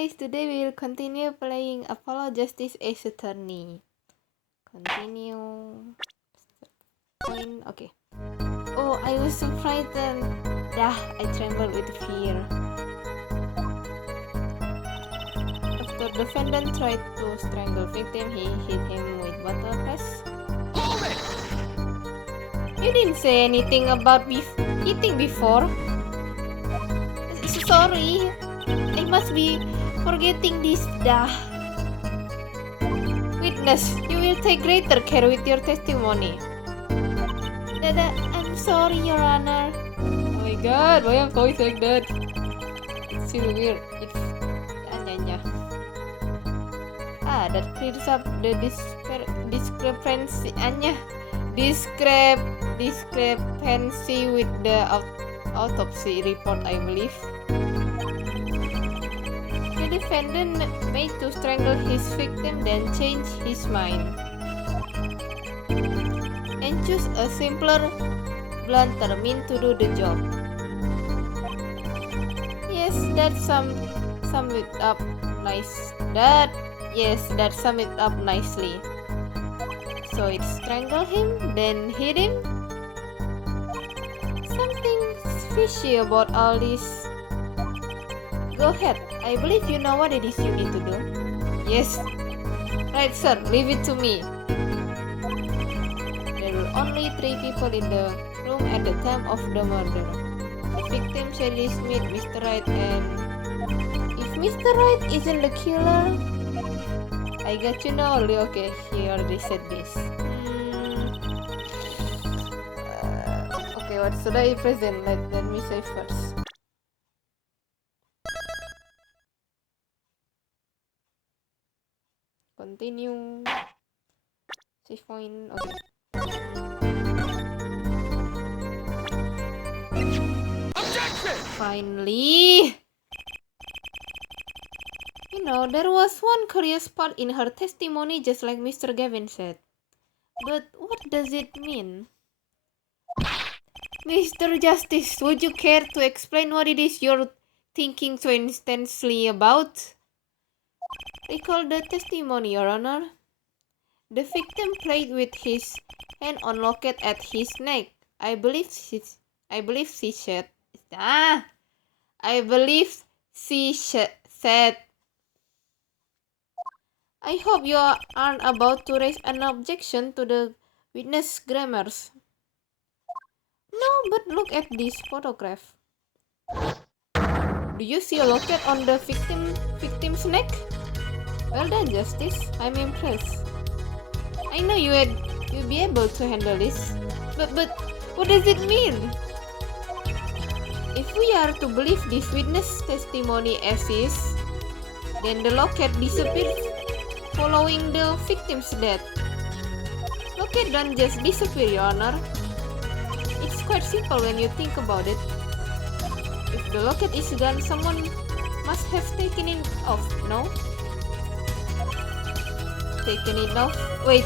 guys, today we will continue playing Apollo Justice Ace Attorney. Continue. Point. Okay. Oh, I was so frightened. I trembled with fear. After the defendant tried to strangle victim, he hit him with bottle press. Hold it! You didn't say anything about eating before. Sorry. I must be forgetting this. Witness, you will take greater care with your testimony. I'm sorry, Your Honor. Oh my god, why am I voice like that? It's so weird. It's that clears up the discrepancy. Discrepancy with the autopsy report, I believe. The defendant made to strangle his victim, then changed his mind and choose a simpler, blunter means to do the job. Yes, that sum it up nice. That sum it up nicely. So it strangled him, then hit him. Something fishy about all this. Go ahead. I believe you know what it is you need to do. Yes. Right, sir. Leave it to me. There were only 3 people in the room at the time of the murder. The victim, Shirley Smith, Mr. Wright, and... If Mr. Wright isn't the killer... I got you now, Ollie. Okay, he already said this. Okay, what should I present? Let me say first. Continue. Save point. Okay. Objection! Finally! You know, there was one curious part in her testimony, just like Mr. Gavin said. But what does it mean? Mr. Justice, would you care to explain what it is you're thinking so intensely about? Recall the testimony, Your Honor. The victim played with his hand on locket at his neck. I believe she said, I hope you aren't about to raise an objection to the witness grammars. No, but look at this photograph. Do you see a locket on the victim's neck? Well done, Justice. I'm impressed. I know you'd be able to handle this. But what does it mean? If we are to believe this witness testimony as is, then the locket disappeared following the victim's death. Locket don't just disappear, Your Honor. It's quite simple when you think about it. If the locket is gone, someone must have taken it off, no? Taken it off? Wait,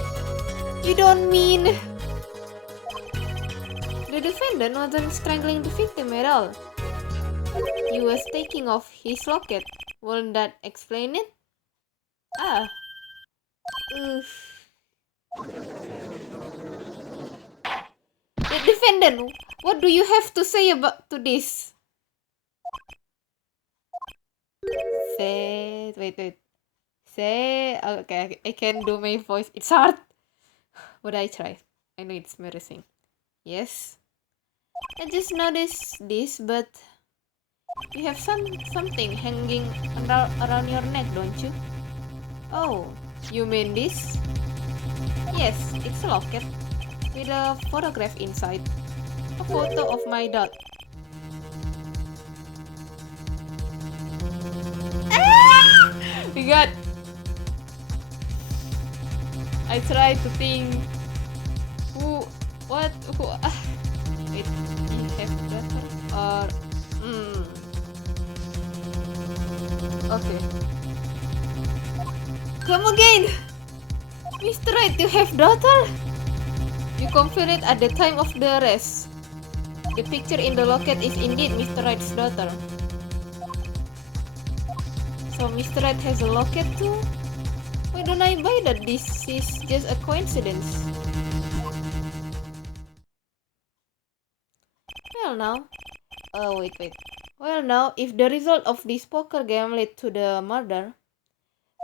you don't mean... The defendant wasn't strangling the victim at all. He was taking off his locket. Won't that explain it? The defendant, what do you have to say about this? Wait. Okay, I can do my voice. It's hard, but I try. I know it's embarrassing. Yes, I just noticed this, but you have something hanging around your neck, don't you? Oh, you mean this? Yes, it's a locket with a photograph inside. A photo of my dog. We got. I try to think. Wait, he have daughter or Okay. Come again, Mr. Wright. You have daughter? You confirmed it at the time of the arrest. The picture in the locket is indeed Mr. Wright's daughter. So Mr. Right has a locket too? Why don't I buy that? This is just a coincidence. Well now, wait. Well now, if the result of this poker game led to the murder,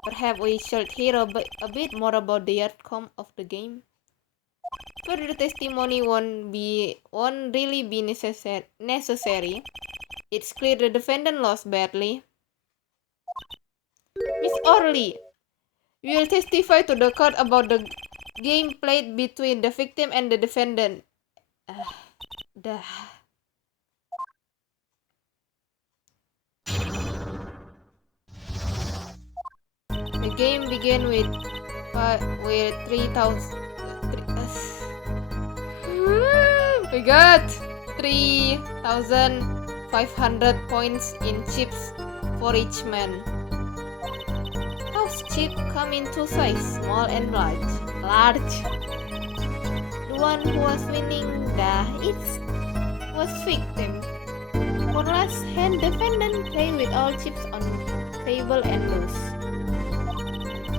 perhaps we should hear a bit more about the outcome of the game. Further testimony won't really be necessary. It's clear the defendant lost badly. Miss Orly, you will testify to the court about the game played between the victim and the defendant. Dah. The game began with 3,000. We got 3,500 points in chips for each man. House chip come in two sizes, small and large. The one who was winning was victim. For last hand, defendant play with all chips on table and lose.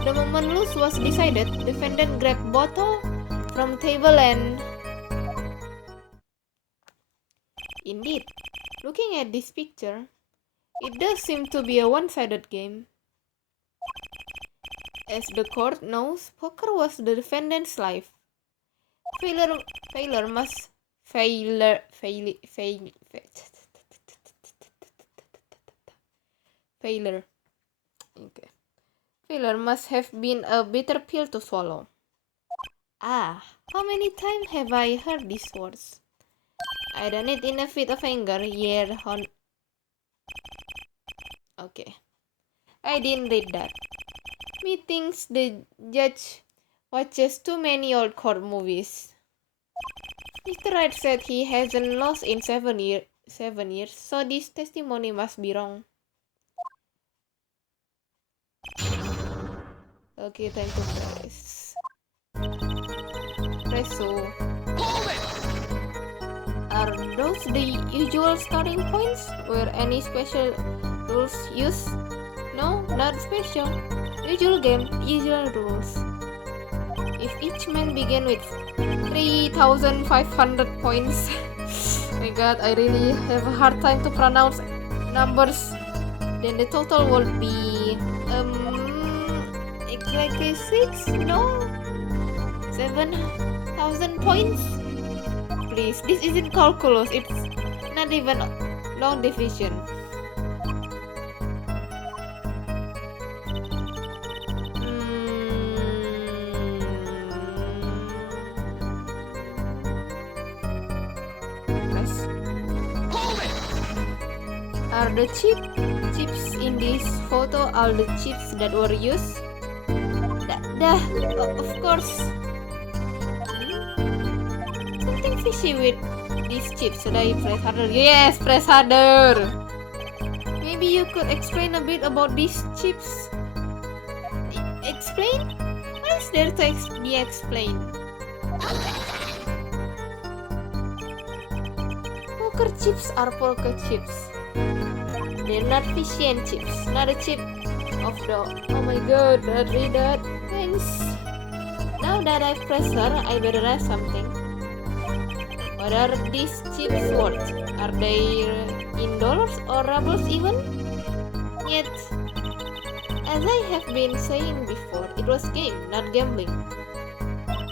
The moment lose was decided, defendant grabbed bottle from table and... Indeed, looking at this picture, it does seem to be a one-sided game. As the court knows, poker was the defendant's life. Failure must have been a bitter pill to swallow. How many times have I heard these words? I done it in a fit of anger, Okay. I didn't read that. Methinks the judge watches too many old court movies. Mr. Wright said he hasn't lost in 7 years, so this testimony must be wrong. Okay, time to press. Press so. Hold it! Are those the usual starting points? Were any special rules used? No, not special. Usual game, usual rules. If each man began with 3,500 points, my god, I really have a hard time to pronounce numbers, then the total would be exactly 7,000 points. Please, this isn't calculus, it's not even long division. Are the chips in this photo all the chips that were used? Of course. Something fishy with these chips. Should I press harder? Yes, press harder. Maybe you could explain a bit about these chips. Explain? What is there to be explained? Poker chips are poker chips. They're not fishy and chips. Not a chip of the... Oh my god, read that. Thanks. Now that I've pressed her, I better ask something. What are these chips worth? Are they in dollars or rubles even? Yet, as I have been saying before, it was game, not gambling.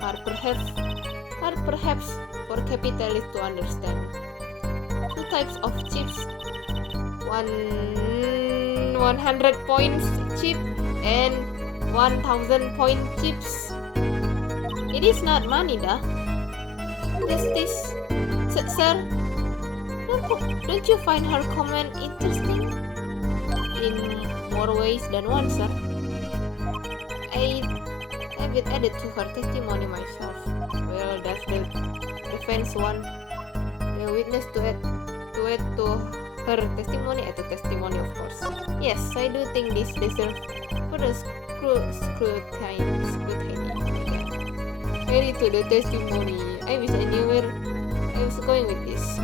Hard perhaps for capitalists to understand. Two types of chips. 100 points chip and 1,000 point chips. It is not money, dah. This, sir. Don't you find her comment interesting? In more ways than one, sir. I have it added to her testimony myself. Well, does the defense want the witness to add to her testimony? At the testimony, of course. Yes, I do think this deserves further scrutiny. Ready to the testimony. I wish I knew where I was going with this.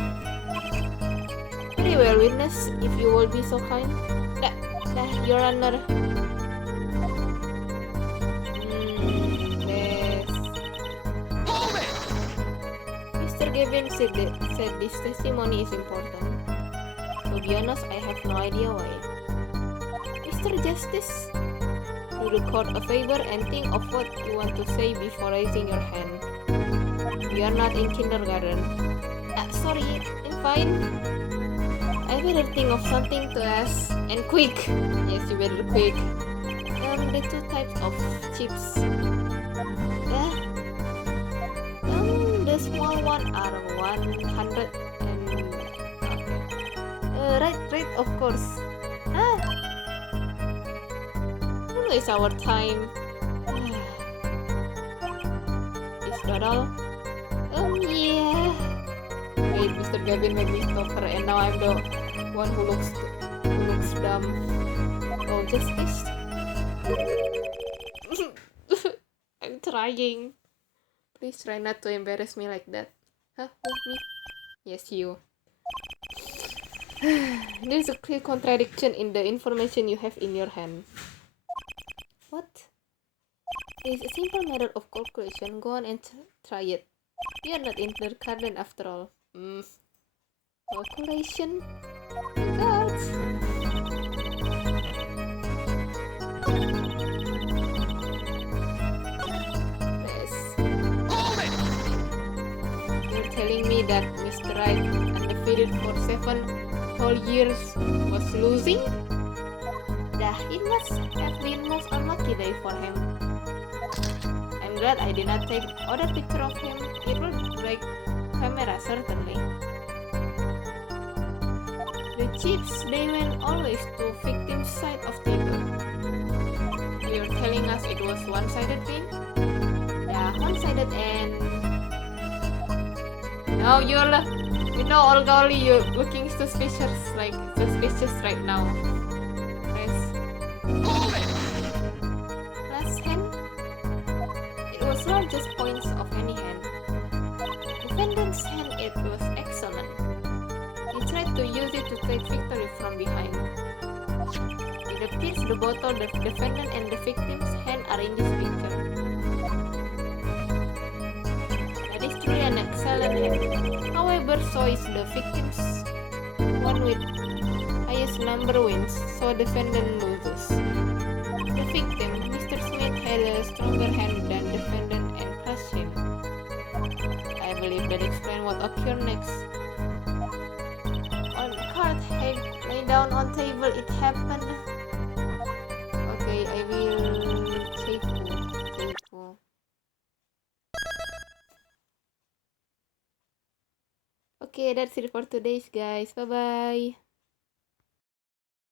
Very well, witness, if you will be so kind. Nah, your honor. Yes. Hold it! Mr. Gavin said this testimony is important. To be honest, I have no idea why. Mr. Justice, do the court a favor and think of what you want to say before raising your hand. We are not in kindergarten. Sorry, I'm fine. I better think of something to ask. And quick! Yes, you better quick. The two types of chips. The small one are 100 and... Okay. Right, of course. Don't waste our time. Is that all? Yeah. Wait, Mr. Gavin made me stop her, and now I'm the one who looks dumb. Oh, justice. I'm trying. Please try not to embarrass me like that. Huh? Who, me? Yes, you. There's a clear contradiction in the information you have in your hand. What? It is a simple matter of calculation. Go on and try it. We are not in the garden after all. Calculation? Gods! Yes. Hold it! You're telling me that Mr. Wright, undefeated for 7 whole years, was losing? It must have been most unlucky day for him. I'm glad I did not take other picture of him. It would break camera, certainly. The chips, they went always to victim's side of table. You're telling us it was one-sided thing? Yeah, one-sided and... Now you know, Olga Orly, you're looking suspicious right now. Hold it! Last hand? It was largest points of any hand. Defendant's hand, it was excellent. He tried to use it to take victory from behind. It appears the both the defendant and the victim's hand are in this picture. That is truly an excellent hand. However, so is the victim's. One with highest number wins, so defendant loses. The victim, Mr. Smith, had a stronger hand than defendant and crushed him. I believe that explains what occurred next. On card lay down on table, it happened. Okay, I will table. Okay, that's it for today, guys. Bye bye.